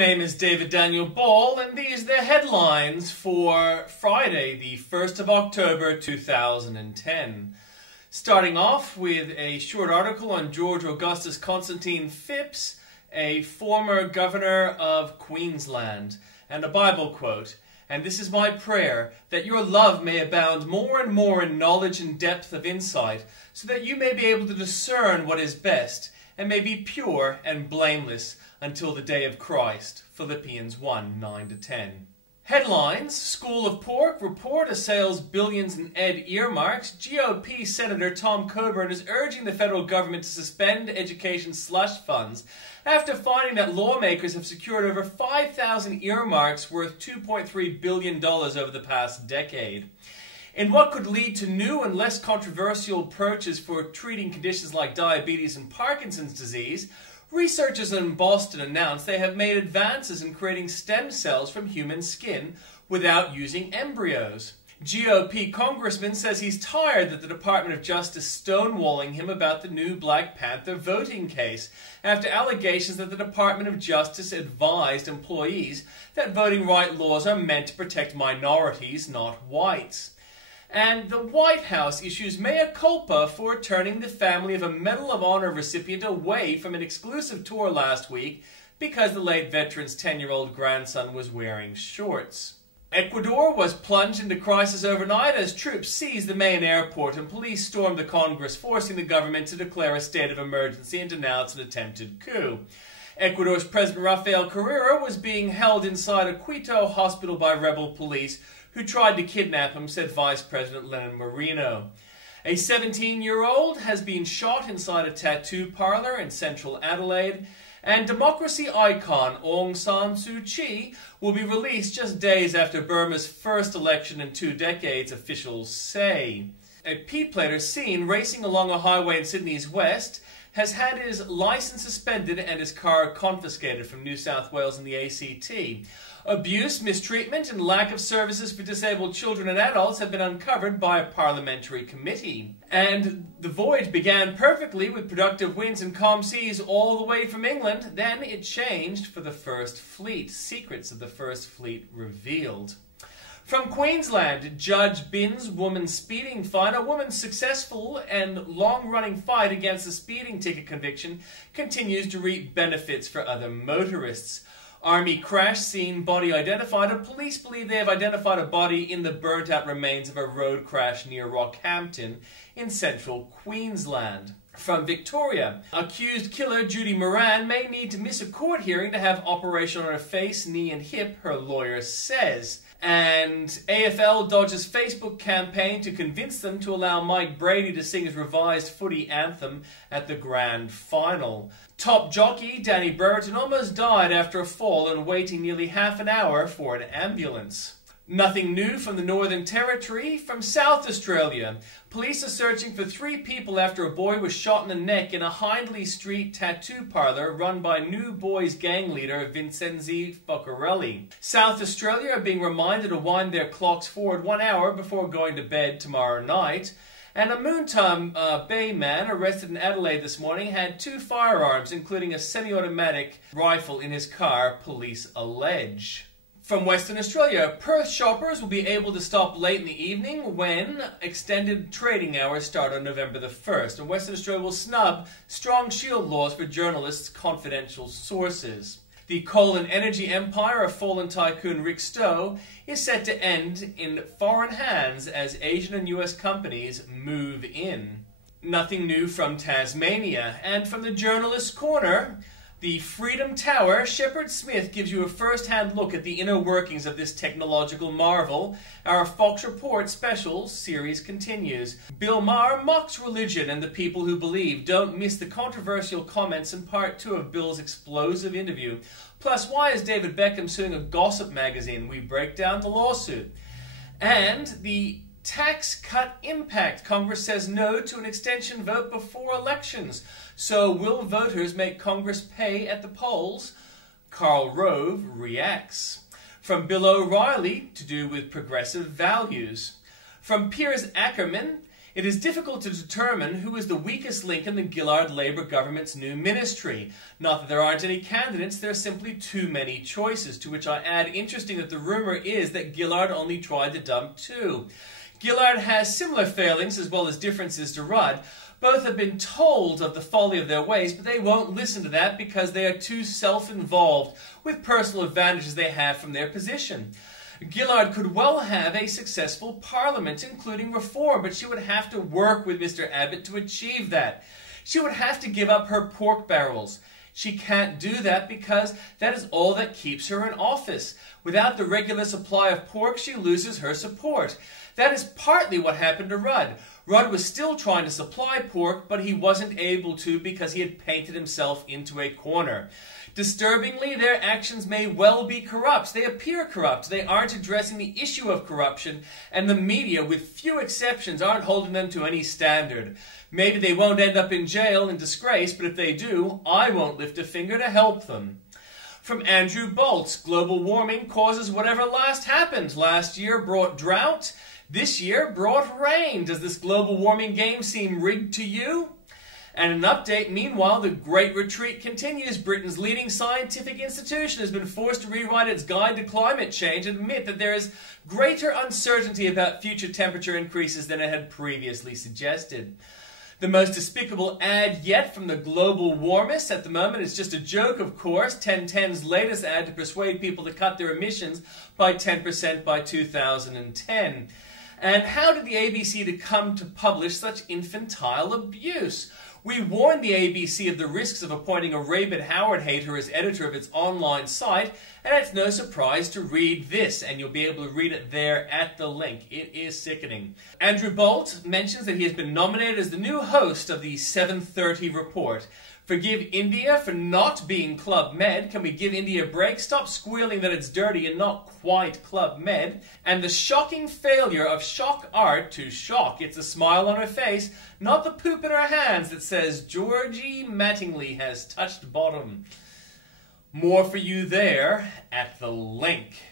name is David Daniel Ball, and these are the headlines for Friday, the 1st of October 2010. Starting off with a short article on George Augustus Constantine Phipps, a former governor of Queensland, and a Bible quote. "And this is my prayer, that your love may abound more and more in knowledge and depth of insight, so that you may be able to discern what is best, and may be pure and blameless until the day of Christ." Philippians 1:9-10. Headlines: School of Pork report assails billions in ed earmarks. GOP Senator Tom Coburn is urging the federal government to suspend education slush funds after finding that lawmakers have secured over 5,000 earmarks worth $2.3 billion over the past decade. In what could lead to new and less controversial approaches for treating conditions like diabetes and Parkinson's disease, researchers in Boston announced they have made advances in creating stem cells from human skin without using embryos. GOP congressman says he's tired that the Department of Justice stonewalling him about the new Black Panther voting case after allegations that the Department of Justice advised employees that voting rights laws are meant to protect minorities, not whites. And the White House issues mea culpa for turning the family of a Medal of Honor recipient away from an exclusive tour last week because the late veteran's 10-year-old grandson was wearing shorts. Ecuador was plunged into crisis overnight as troops seized the main airport and police stormed the Congress, forcing the government to declare a state of emergency and denounce an attempted coup. Ecuador's President Rafael Correa was being held inside a Quito hospital by rebel police who tried to kidnap him, said Vice President Lenin Moreno. A 17-year-old has been shot inside a tattoo parlor in central Adelaide, and democracy icon Aung San Suu Kyi will be released just days after Burma's first election in 2 decades, officials say. A P-plater seen racing along a highway in Sydney's west has had his license suspended and his car confiscated from New South Wales and the ACT. Abuse, mistreatment, and lack of services for disabled children and adults have been uncovered by a parliamentary committee. And the voyage began perfectly with productive winds and calm seas all the way from England. Then it changed for the First Fleet. Secrets of the First Fleet revealed. From Queensland, Judge Binns' woman speeding fine. A woman's successful and long-running fight against the speeding ticket conviction continues to reap benefits for other motorists. Army crash scene body identified. Police believe they have identified a body in the burnt-out remains of a road crash near Rockhampton in central Queensland. From Victoria, accused killer Judy Moran may need to miss a court hearing to have operation on her face, knee and hip, her lawyer says. And AFL dodges Facebook campaign to convince them to allow Mike Brady to sing his revised footy anthem at the grand final. Top jockey Danny Brereton almost died after a fall and waiting nearly half an hour for an ambulance. Nothing new from the Northern Territory. From South Australia, police are searching for 3 people after a boy was shot in the neck in a Hindley Street tattoo parlour run by New Boys gang leader Vincenzi Focarelli. South Australia are being reminded to wind their clocks forward 1 hour before going to bed tomorrow night. And a Moontum Bay man arrested in Adelaide this morning had 2 firearms, including a semi-automatic rifle in his car, police allege. From Western Australia, Perth shoppers will be able to stop late in the evening when extended trading hours start on November the 1st. And Western Australia will snub strong shield laws for journalists' confidential sources. The coal and energy empire of fallen tycoon Rick Stowe is set to end in foreign hands as Asian and US companies move in. Nothing new from Tasmania. And from the Journalist's Corner, the Freedom Tower, Shepard Smith gives you a first-hand look at the inner workings of this technological marvel. Our Fox Report special series continues. Bill Maher mocks religion and the people who believe. Don't miss the controversial comments in part 2 of Bill's explosive interview. Plus, why is David Beckham suing a gossip magazine? We break down the lawsuit. And the tax cut impact. Congress says no to an extension vote before elections. So will voters make Congress pay at the polls? Karl Rove reacts. From Bill O'Reilly, to do with progressive values. From Piers Ackerman, It is difficult to determine who is the weakest link in the Gillard Labour government's new ministry. Not that there aren't any candidates, there are simply too many choices, to which I add, interesting that the rumour is that Gillard only tried to dump 2. Gillard has similar failings as well as differences to Rudd. Both have been told of the folly of their ways, but they won't listen to that because they are too self-involved with personal advantages they have from their position. Gillard could well have a successful parliament, including reform, but she would have to work with Mr. Abbott to achieve that. She would have to give up her pork barrels. She can't do that because that is all that keeps her in office. Without the regular supply of pork, she loses her support. That is partly what happened to Rudd. Rudd was still trying to supply pork, but he wasn't able to because he had painted himself into a corner. Disturbingly, their actions may well be corrupt. They appear corrupt. They aren't addressing the issue of corruption, and the media, with few exceptions, aren't holding them to any standard. Maybe they won't end up in jail in disgrace, but if they do, I won't lift a finger to help them. From Andrew Bolt, global warming causes whatever last happened. Last year brought drought. This year brought rain. Does this global warming game seem rigged to you? And an update, meanwhile, the Great Retreat continues. Britain's leading scientific institution has been forced to rewrite its guide to climate change and admit that there is greater uncertainty about future temperature increases than it had previously suggested. The most despicable ad yet from the global warmists at the moment is just a joke, of course. 1010's latest ad to persuade people to cut their emissions by 10% by 2010. And how did the ABC to come to publish such infantile abuse? We warned the ABC of the risks of appointing a rabid Howard hater as editor of its online site, and it's no surprise to read this, and you'll be able to read it there at the link. It is sickening. Andrew Bolt mentions that he has been nominated as the new host of the 7:30 report. Forgive India for not being Club Med. Can we give India a break? Stop squealing that it's dirty and not quite Club Med. And the shocking failure of shock art to shock. It's a smile on her face, not the poop in her hands that says Georgie Mattingly has touched bottom. More for you there at the link.